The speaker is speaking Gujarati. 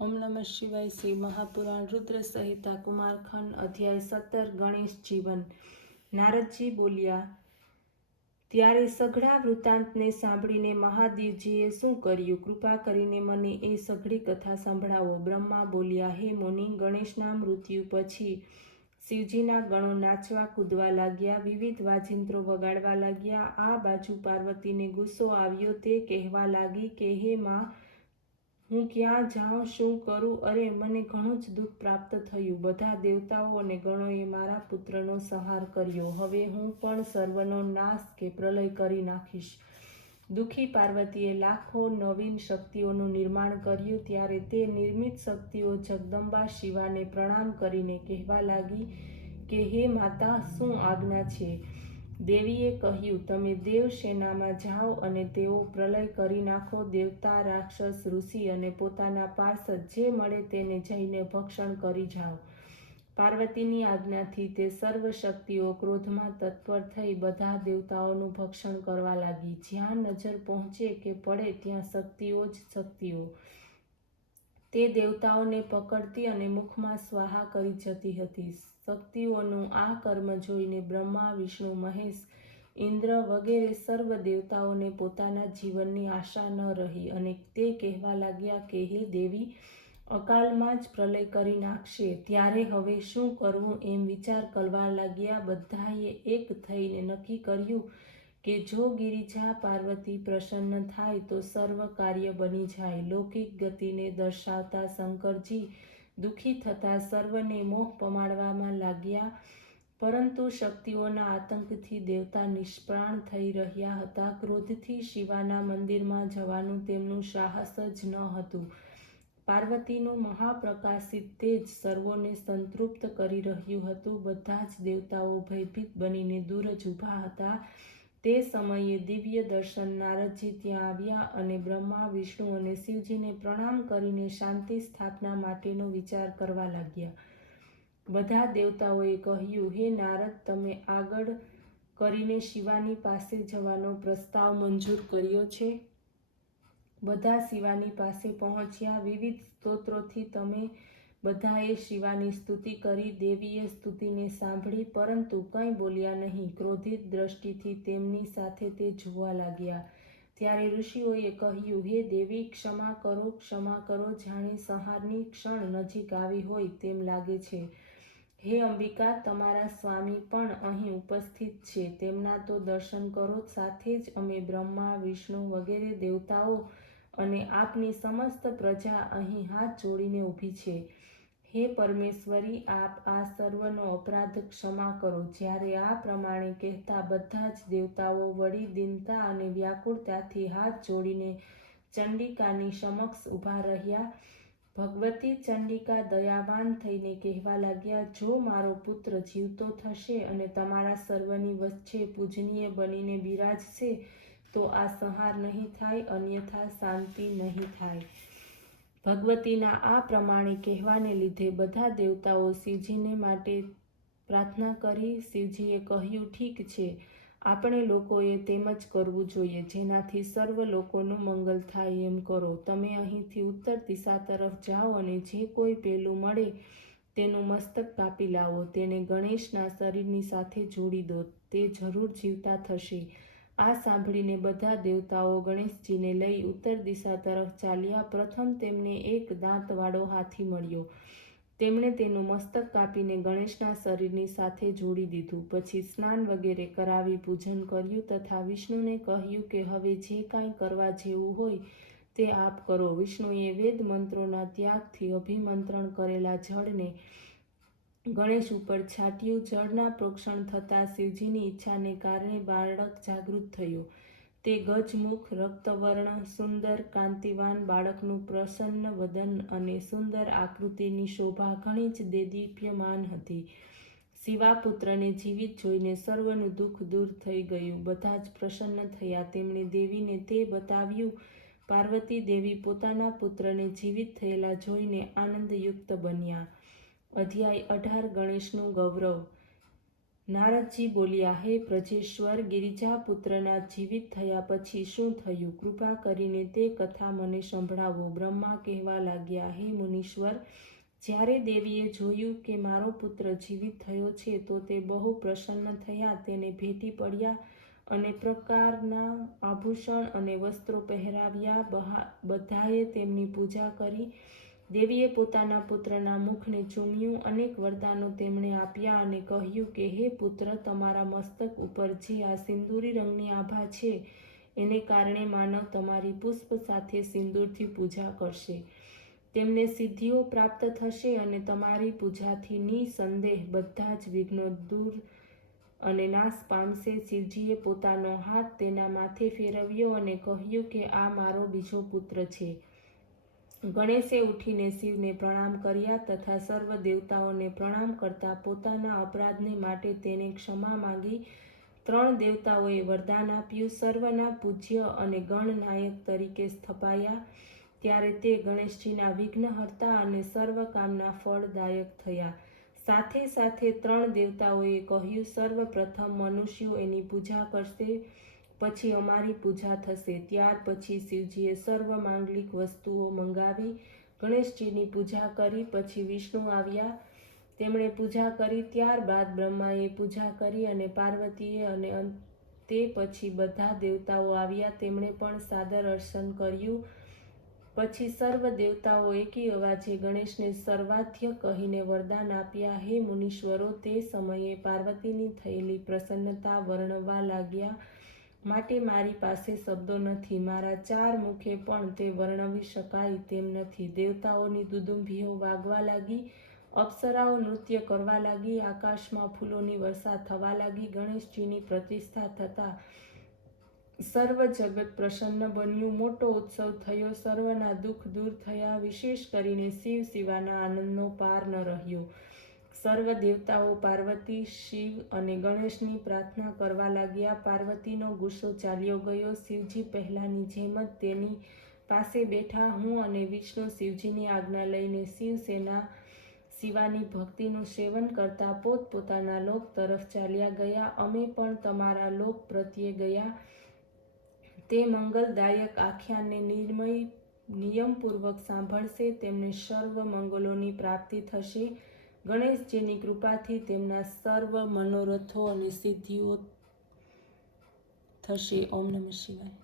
ओम नमः शिवाय। श्री महापुराण रुद्र संहिता कुमारखंड अध्याय 17 गणेश जीवन। નારદજી બોલ્યા, ત્યારે સઘળા વૃત્તાંતને સાંભળીને મહાદેવજીએ શું કર્યું? કૃપા કરીને મને એ સઘળી કથા સંભળાવો. બ્રહ્મા બોલ્યા, હે મુનિ, ગણેશના મૃત્યુ પછી શિવજીના ગણો નાચવા કૂદવા લાગ્યા, વિવિધ વાજિંત્રો વગાડવા લાગ્યા. આ બાજુ પાર્વતીને ગુસ્સો આવ્યો. તે કહેવા લાગી કે હે માં, હું ક્યાં જાઉં, શું કરું? અરે, મને ઘણું જ દુઃખ પ્રાપ્ત થયું. બધા દેવતાઓ અને ગણોએ મારા પુત્રનો સંહાર કર્યો. હવે હું પણ સર્વનો નાશ કે પ્રલય કરી નાખીશ. દુઃખી પાર્વતીએ લાખો નવીન શક્તિઓનું નિર્માણ કર્યું. ત્યારે તે નિર્મિત શક્તિઓ જગદંબા શિવાને પ્રણામ કરીને કહેવા લાગી કે હે માતા, શું આજ્ઞા છે? દેવીએ કહ્યું, તમે દેવ સેનામાં જાઓ અને તેઓ પ્રલય કરી નાખો. દેવતા, રાક્ષસ, ઋષિ અને પોતાના પાર્ષદ જે મળે તેને જઈને ભક્ષણ કરી જાઓ. પાર્વતીની આજ્ઞાથી તે સર્વ શક્તિઓ ક્રોધમાં તત્પર થઈ બધા દેવતાઓનું ભક્ષણ કરવા લાગી. જ્યાં નજર પહોંચે કે પડે ત્યાં શક્તિઓ જ શક્તિઓ. તે દેવતાઓને પકડતી અને મુખમાં સ્વાહા કરી જતી હતી. શક્તિઓનું આ કર્મ જોઈને બ્રહ્મા, વિષ્ણુ, મહેશ, ઇન્દ્ર વગેરે સર્વ દેવતાઓને પોતાના જીવનની આશા ન રહી અને તે કહેવા લાગ્યા કે હે દેવી, અકાલમાં જ પ્રલય કરી નાખશે. ત્યારે હવે શું કરવું એમ વિચાર કરવા લાગ્યા. બધાએ એક થઈને નક્કી કર્યું કે જો ગિરિજા પાર્વતી પ્રસન્ન થાય તો સર્વ કાર્ય બની જાય. લૌકિક ગતિને દર્શાવતા શંકરજી દુઃખી થતા સર્વને મોહ પમાડવામાં લાગ્યા. પરંતુ શક્તિઓના આતંકથી દેવતા નિષ્પ્રાણ થઈ રહ્યા હતા. ક્રોધથી શિવાના મંદિરમાં જવાનું તેમનું સાહસ જ ન હતું. પાર્વતીનું મહાપ્રકાશિત તેજ સર્વોને સંતૃપ્ત કરી રહ્યું હતું. બધા જ દેવતાઓ ભયભીત બનીને દૂર જ ઊભા હતા. તે સમયે દિવ્ય દર્શન નારદજી ત્યાં આવ્યા અને બ્રહ્મા, વિષ્ણુ અને શિવજીને પ્રણામ કરીને શાંતિ સ્થાપના માટેનો વિચાર કરવા લાગ્યા. બધા દેવતાઓએ કહ્યું, હે નારદ, તમે આગળ કરીને શિવાની પાસે જવાનો પ્રસ્તાવ મંજૂર કર્યો છે. બધા શિવાની પાસે પહોંચ્યા. વિવિધ સ્તોત્રોથી તમે બધાએ શિવાની સ્તુતિ કરી. દેવીએ સ્તુતિને સાંભળી પરંતુ કંઈ બોલ્યા નહીં. ક્રોધિત દ્રષ્ટિથી તેમની સાથે તે જોવા લાગ્યા. ત્યારે ઋષિઓએ કહ્યું, હે દેવી, ક્ષમા કરો, ક્ષમા કરો. જાણે સંહારની ક્ષણ નજીક આવી હોય તેમ લાગે છે. હે અંબિકા, તમારા સ્વામી પણ અહીં ઉપસ્થિત છે. તેમના તો દર્શન કરો. સાથે જ અમે બ્રહ્મા, વિષ્ણુ વગેરે દેવતાઓ અને આપની સમસ્ત પ્રજા અહીં હાથ જોડીને ઊભી છે. હે પરમેશ્વરી, આપ આ સર્વનો અપરાધ ક્ષમા કરો. જ્યારે આ પ્રમાણે કહેતા બધા જ દેવતાઓ વળી દીનતા અને વ્યાકુળતાથી હાથ જોડીને ચંડિકાની સમક્ષ ઊભા રહ્યા. ભગવતી ચંડિકા દયાવાન થઈને કહેવા લાગ્યા, જો મારો પુત્ર જીવતો થશે અને તમારા સર્વની વચ્ચે પૂજનીય બનીને બિરાજશે તો આ સંહાર નહીં થાય, અન્યથા શાંતિ નહીં થાય. ભગવતીના આ પ્રમાણે કહેવાને લીધે બધા દેવતાઓ શિવજીને માટે પ્રાર્થના કરી. શિવજીએ કહ્યું, ઠીક છે, આપણે લોકોએ તેમ જ કરવું જોઈએ. જેનાથી સર્વ લોકોનું મંગલ થાય એમ કરો. તમે અહીંથી ઉત્તર દિશા તરફ જાઓ અને જે કોઈ પેલું મળે તેનું મસ્તક કાપી લાવો. તેને ગણેશના શરીરની સાથે જોડી દો. તે જરૂર જીવતા થશે. આ સાંભળીને બધા દેવતાઓ ગણેશજીને લઈ ઉત્તર દિશા તરફ ચાલ્યા. પ્રથમ તેમને એક દાંતવાળો હાથી મળ્યો. તેમણે તેનું મસ્તક કાપીને ગણેશના શરીરની સાથે જોડી દીધું. પછી સ્નાન વગેરે કરાવી પૂજન કર્યું તથા વિષ્ણુને કહ્યું કે હવે જે કાંઈ કરવા જેવું હોય તે આપ કરો. વિષ્ણુએ વેદ મંત્રોના ત્યાગથી અભિમંત્રણ કરેલા જળને ગણેશ ઉપર છાંટ્યું. જળના પ્રોક્ષણ થતાં શિવજીની ઈચ્છાને કારણે બાળક જાગૃત થયો. તે ગજમુખ, રક્તવર્ણ, સુંદર, કાંતિવાન બાળકનું પ્રસન્ન વદન અને સુંદર આકૃતિની શોભા ઘણી જ દેદીપ્યમાન હતી. શિવાપુત્રને જીવિત જોઈને સર્વનું દુઃખ દૂર થઈ ગયું. બધા જ પ્રસન્ન થયા. તેમણે દેવીને તે બતાવ્યું. પાર્વતી દેવી પોતાના પુત્રને જીવિત થયેલા જોઈને આનંદયુક્ત બન્યા. અધ્યાય 18 ગણેશનું ગૌરવ. નારદજી બોલ્યા, હે પ્રજેશ્વર, ગિરિજાપુત્રના જીવિત થયા પછી શું થયું? કૃપા કરીને તે કથા મને સંભળાવો. બ્રહ્મા કહેવા લાગ્યા, હે મુનીશ્વર, જ્યારે દેવીએ જોયું કે મારો પુત્ર જીવિત થયો છે તો તે બહુ પ્રસન્ન થયા, તેને ભેટી પડ્યા અને પ્રકારના આભૂષણ અને વસ્ત્રો પહેરાવ્યા. બધાએ તેમની પૂજા કરી. દેવીએ પોતાના પુત્રના મુખને ચૂમ્યું, અનેક વરદાનો તેમણે આપ્યા અને કહ્યું કે હે પુત્ર, તમારા મસ્તક ઉપર જે આ સિંદૂરી રંગની આભા છે એને કારણે માનવ તમારી પુષ્પ સાથે સિંદૂરથી પૂજા કરશે. તેમને સિદ્ધિઓ પ્રાપ્ત થશે અને તમારી પૂજાથી નિસંદેહ બધા જ વિઘ્નો દૂર અને નાશ પામશે. શિવજીએ પોતાનો હાથ તેના માથે ફેરવ્યો અને કહ્યું કે આ મારો બીજો પુત્ર છે. ગણેશે ઉઠીને શિવને પ્રણામ કર્યા તથા સર્વ દેવતાઓને પ્રણામ કરતા પોતાના અપરાધને માટે તેને ક્ષમા માંગી. 3 દેવતાઓએ વરદાન આપ્યું. સર્વના પૂજ્ય અને ગણનાયક તરીકે સ્થપાયા. ત્યારે તે ગણેશજીના વિઘ્નહર્તા અને સર્વ કામના ફળદાયક થયા. સાથે સાથે 3 દેવતાઓએ કહ્યું, સર્વપ્રથમ મનુષ્યો એની પૂજા કરશે, પછી અમારી પૂજા થશે. ત્યાર પછી શિવજીએ સર્વ માંગલિક વસ્તુઓ મંગાવી ગણેશજીની પૂજા કરી. પછી વિષ્ણુ આવ્યા, તેમણે પૂજા કરી. ત્યારબાદ બ્રહ્માએ પૂજા કરી અને પાર્વતીએ અને તે પછી બધા દેવતાઓ આવ્યા, તેમણે પણ સાદર અર્ચન કર્યું. પછી સર્વ દેવતાઓ એકી અવાજે ગણેશને સર્વાધ્ય કહીને વરદાન આપ્યા. હે મુનીશ્વરો, તે સમયે પાર્વતીની થયેલી પ્રસન્નતા વર્ણવવા લાગ્યા, માટે મારી પાસે શબ્દો નથી. મારા 4 મુખે પણ તે વર્ણવી શકાય તેમ નથી. દેવતાઓની દુદુંભીઓ વાગવા લાગી, અપ્સરાઓ નૃત્ય કરવા લાગી, આકાશમાં ફૂલોની વર્ષા થવા લાગી. ગણેશજીની પ્રતિષ્ઠા થતાં સર્વ જગત પ્રસન્ન બન્યું. મોટો ઉત્સવ થયો. સર્વના દુઃખ દૂર થયા. વિશેષ કરીને શિવ શિવાના આનંદનો પાર ન રહ્યો. સર્વ દેવતાઓ પાર્વતી, શિવ અને ગણેશની પ્રાર્થના કરવા લાગ્યા. પાર્વતીનો ગુસ્સો ચાલ્યો ગયો. શિવજી પહેલાંની જેમ જ તેની પાસે બેઠા. હું અને વિષ્ણુ શિવજીની આજ્ઞા લઈને શિવસેના શિવાની ભક્તિનું સેવન કરતા પોતપોતાના લોક તરફ ચાલ્યા ગયા. અમે પણ તમારા લોક પ્રત્યે ગયા. તે મંગલદાયક આખ્યાનને નિયમપૂર્વક સાંભળશે તેમને સર્વ મંગલોની પ્રાપ્તિ થશે. ગણેશજીની કૃપાથી તેમના સર્વ મનોરથો અને સિદ્ધિઓ થશે. ઓમ નમઃ શિવાય.